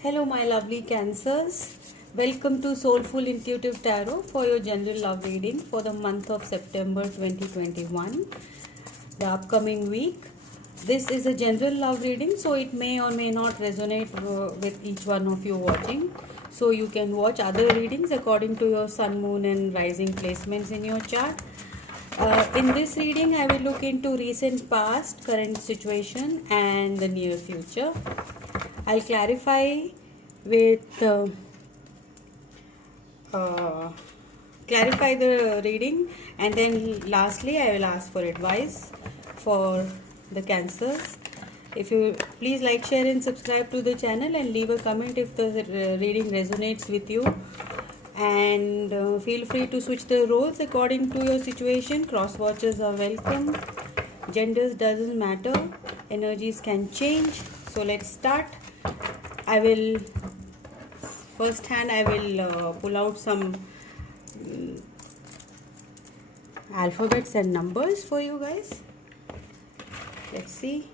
Hello, my lovely Cancers. Welcome to Soulful Intuitive Tarot for your general love reading for the month of September 2021, the upcoming week. This is a general love reading, so it may or may not resonate with each one of you watching. So you can watch other readings according to your sun, moon, and rising placements in your chart. In this reading, I will look into recent past, current situation, and the near future. I'll clarify with clarify the reading, and then lastly I will ask for advice for the Cancers. If you please like, share, and subscribe to the channel, and leave a comment if the reading resonates with you. And feel free to switch the roles according to your situation. Cross watchers are welcome. Genders doesn't matter. Energies can change. So let's start. I will first hand I will pull out some alphabets and numbers for you guys. Let's see,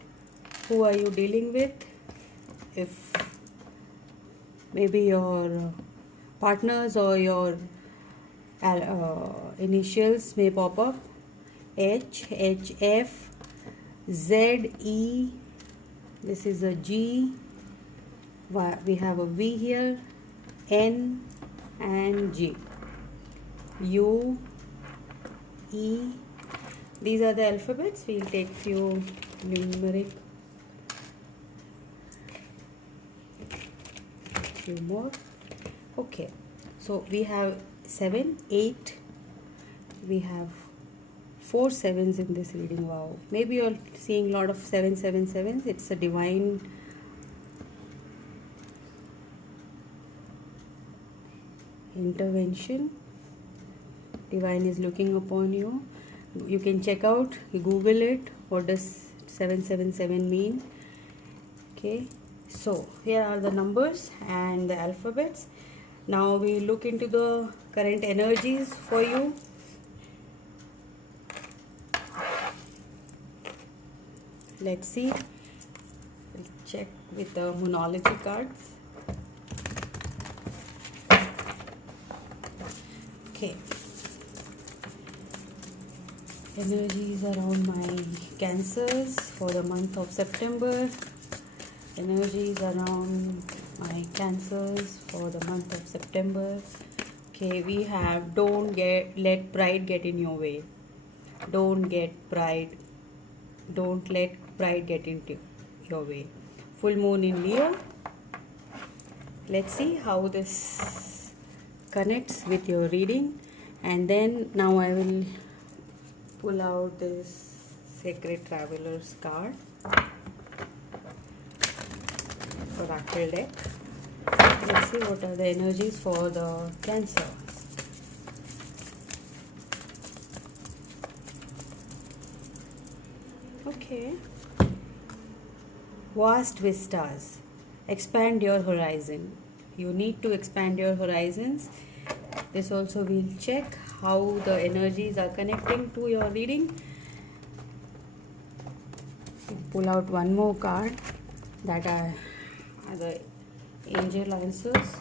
who are you dealing with? If maybe your partners or your initials may pop up. H, H, F, Z, E. This is a G. We have a V here, N and G, U, E. These are the alphabets. We'll take few numeric, few more. Okay, so we have 7, 8. We have 4 sevens in this reading. Wow, maybe you're seeing a lot of 7, 7, 7s. It's a divine intervention. Divine is looking upon you. You can check out, Google it, what does 777 mean. Okay, so here are the numbers and the alphabets. Now we look into the current energies for you. Let's see. We'll check with the Moonology cards. Okay, energies around my Cancers for the month of September. Energies around my Cancers for the month of September. Okay, we have don't let pride get in your way. Don't let pride get into your way. Full moon in Leo. Let's see how this connects with your reading, and then now I will pull out this Sacred Travelers card, Oracle deck. Let's see what are the energies for the Cancer. Okay, vast vistas. Expand your horizon. You need to expand your horizons. This also we'll check how the energies are connecting to your reading. Pull out one more card that are the angel answers.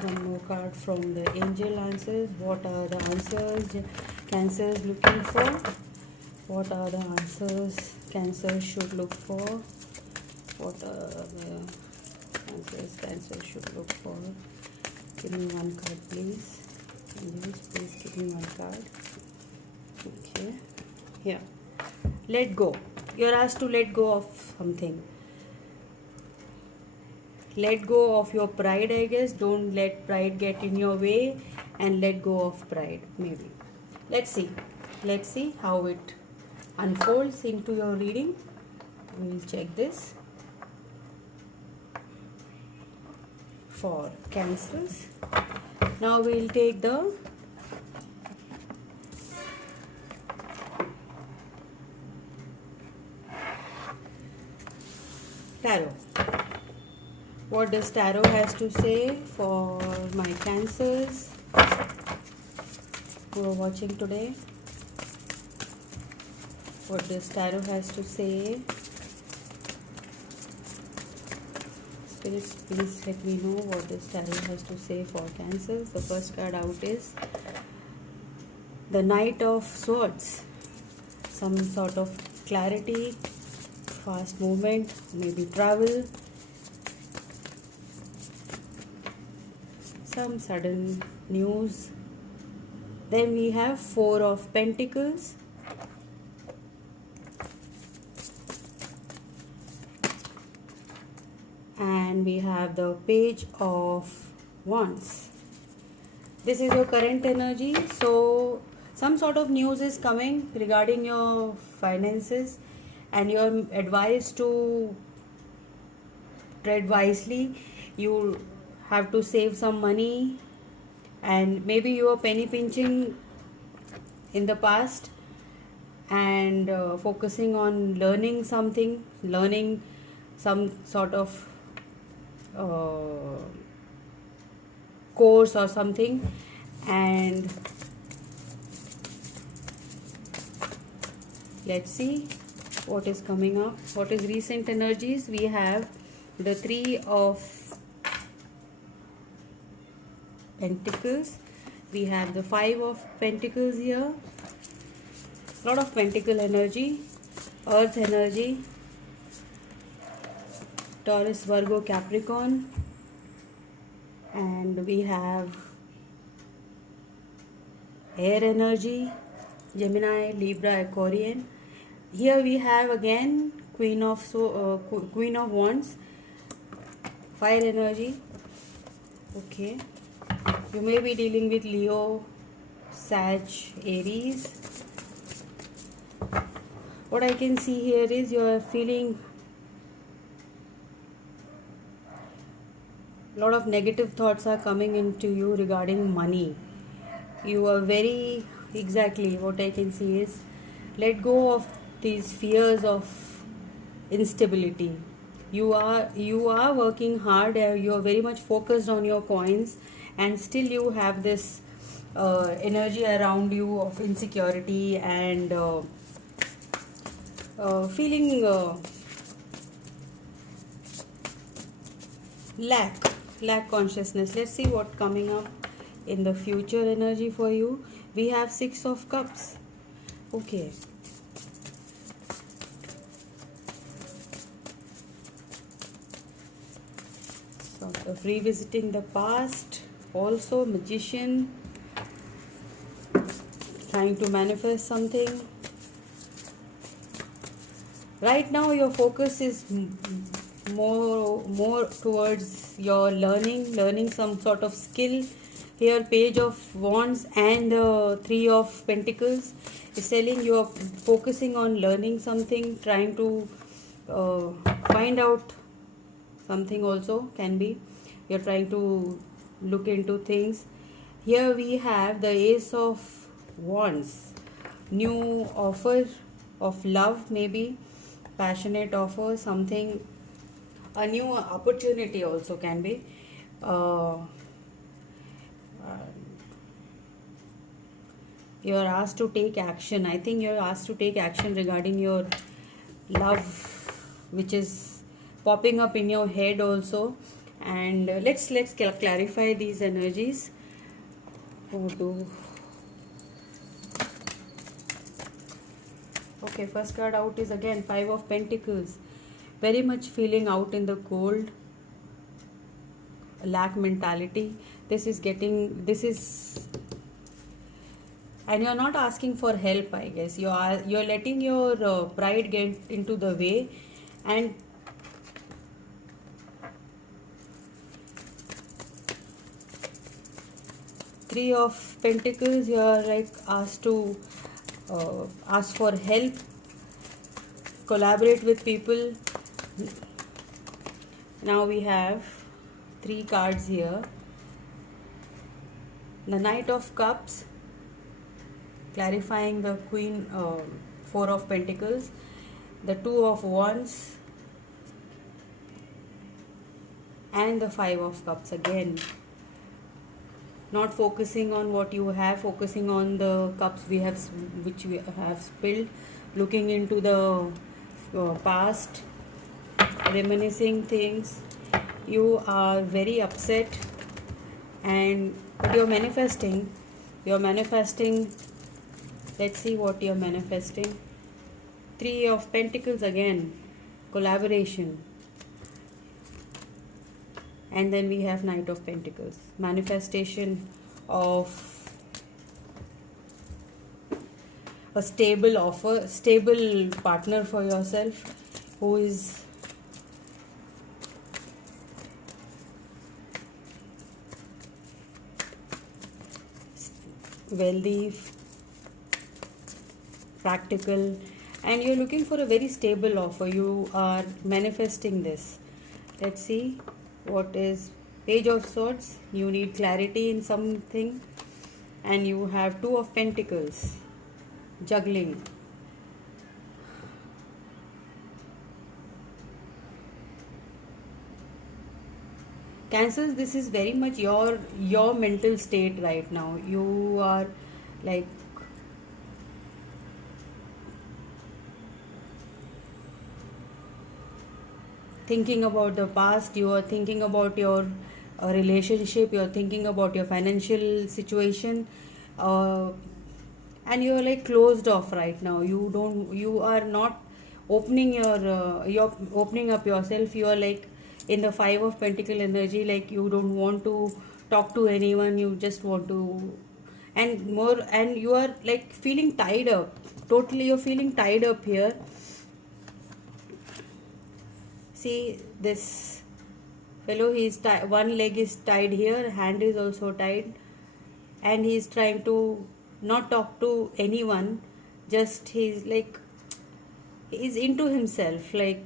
One more card from the angel answers. What are the answers Cancers looking for? What are the answers Cancer should look for? What are the answers Cancer should look for? Give me one card, please. Angels, please give me one card. Okay. Here. Let go. You're asked to let go of something. Let go of your pride, I guess. Don't let pride get in your way, and let go of pride, maybe. Let's see. Let's see how it unfolds into your reading. We'll check this for Cancers. Now we'll take the tarot. What does tarot has to say for my Cancers who are watching today? what this tarot has to say. Spirits, please let me know what this tarot has to say for Cancers. The first card out is the Knight of Swords. Some sort of clarity, fast movement, maybe travel, some sudden news. Then we have Four of Pentacles. And we have the Page of Wands. This is your current energy. So some sort of news is coming regarding your finances, and you're advised to tread wisely. You have to save some money, and maybe you are penny pinching in the past and focusing on learning something, learning some sort of course or something. And let's see what is coming up. What is recent energies? We have the Three of Pentacles. We have the Five of Pentacles here. Lot of pentacle energy, earth energy, Taurus, Virgo, Capricorn, and we have air energy, Gemini, Libra, Aquarian. Here we have again Queen of Wands, fire energy. Okay, you may be dealing with Leo, Sag, Aries. What I can see here is you are feeling a lot of negative thoughts are coming into you regarding money. You are very, exactly what I can see is, let go of these fears of instability. You are working hard, and you are very much focused on your coins, and still you have this energy around you of insecurity and feeling lack consciousness. Let's see what coming up in the future energy for you. We have Six of Cups. Okay, sort of revisiting the past. Also Magician, trying to manifest something. Right now your focus is more towards your learning some sort of skill. Here Page of Wands and Three of Pentacles is telling you are focusing on learning something, trying to find out something. Also can be you're trying to look into things. Here we have the Ace of Wands, new offer of love, maybe passionate offer, something, a new opportunity also can be. You are asked to take action. I think you are asked to take action regarding your love, which is popping up in your head also. And let's clarify these energies. Okay, first card out is again Five of Pentacles. Very much feeling out in the cold, lack mentality. This is, and you're not asking for help. I guess you're letting your pride get into the way, and Three of Pentacles, you are like asked to ask for help, collaborate with people. Now we have three cards here. The Knight of Cups, clarifying the Queen, Four of Pentacles, the Two of Wands, and the Five of Cups again. Not focusing on what you have, focusing on the cups which we have spilled. looking into the past, reminiscing things. You are very upset, and but you're manifesting. Let's see what you're manifesting. Three of Pentacles again, collaboration. And then we have Knight of Pentacles, manifestation of a stable offer, stable partner for yourself who is wealthy, practical, and you're looking for a very stable offer. You are manifesting this. Let's see what is Page of Swords. You need clarity in something, and you have Two of Pentacles, juggling. Cancers, this is very much your mental state right now. You are like thinking about the past, you are thinking about your relationship, you are thinking about your financial situation, and you are like closed off right now. You are not opening you're opening up yourself. You are like in the Five of Pentacle energy, like you don't want to talk to anyone, you just want to, and you are like feeling tied up. Totally, you're feeling tied up here. See this fellow, one leg is tied here, hand is also tied, and he's trying to not talk to anyone. Just he's into himself, like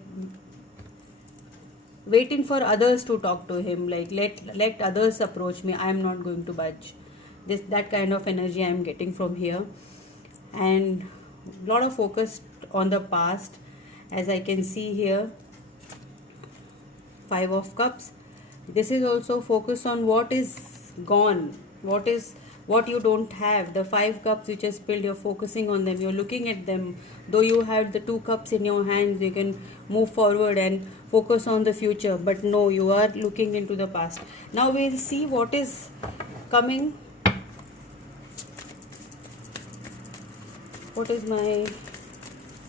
waiting for others to talk to him. Like let others approach me. I am not going to budge. That kind of energy I am getting from here, and lot of focus on the past, as I can see here. Five of Cups. This is also focus on what is gone, what you don't have. The Five Cups which is spilled, you're focusing on them, you're looking at them. Though you have the Two Cups in your hands, you can move forward and focus on the future, but no, you are looking into the past. Now we'll see what is coming. What is my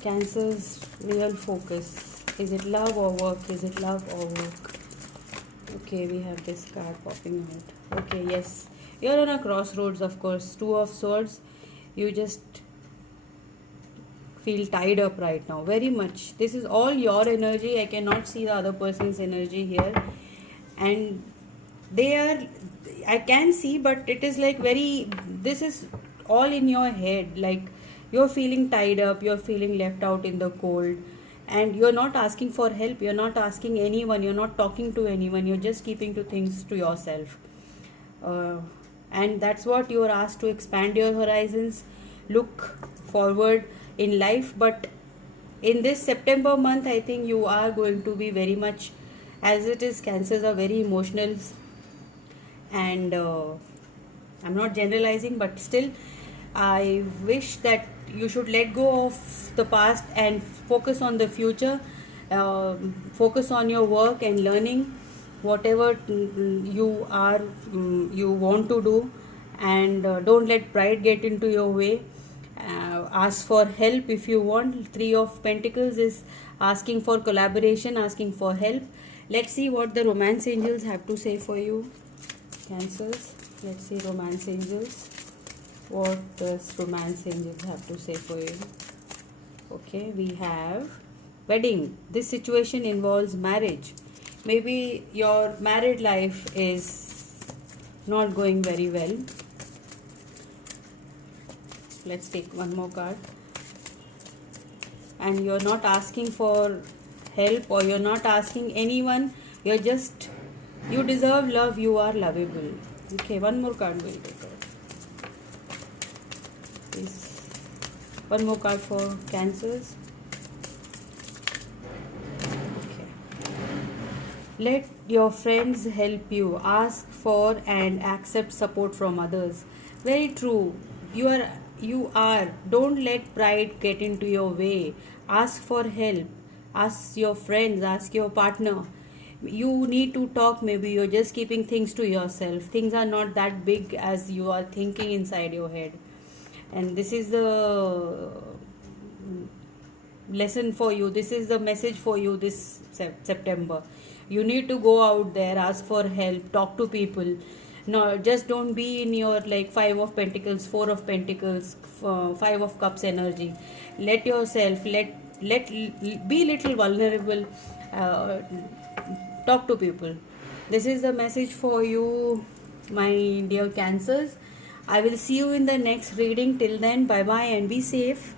Cancer's real focus? Is it love or work? Is it love or work? Okay, we have this card popping out. Okay, yes. You're on a crossroads, of course. Two of Swords. You just feel tied up right now. Very much. This is all your energy. I cannot see the other person's energy here. And I can see, but it is like this is all in your head. Like you're feeling tied up. You're feeling left out in the cold. And you're not asking for help, you're not asking anyone, you're not talking to anyone, you're just keeping things to yourself. And that's what you are asked to expand your horizons, look forward in life. But in this September month, I think you are going to be very much, as it is, Cancers are very emotional, and I'm not generalizing, but still I wish that you should let go of the past and focus on the future. Focus on your work and learning whatever you want to do, and don't let pride get into your way. Ask for help if you want. Three of Pentacles is asking for collaboration, asking for help. Let's see what the romance angels have to say for you, Cancers. Let's see, romance angels. What does romance angels have to say for you? Okay, we have wedding. This situation involves marriage. Maybe your married life is not going very well. Let's take one more card. And you're not asking for help, or you're not asking anyone. You deserve love. You are lovable. Okay, one more card we'll take out. One more card for Cancers. Okay. Let your friends help you. Ask for and accept support from others. Very true. You are you are. Don't let pride get into your way. Ask for help. Ask your friends, ask your partner. You need to talk, maybe you're just keeping things to yourself. Things are not that big as you are thinking inside your head. And this is the lesson for you. This is the message for you this September. You need to go out there, ask for help, talk to people. No, just don't be in your like 5 of pentacles, 4 of pentacles, 5 of cups energy. Let yourself let be little vulnerable. uh, Talk to people. This is the message for you, my dear cancers. I will see you in the next reading. Till then, bye bye and be safe.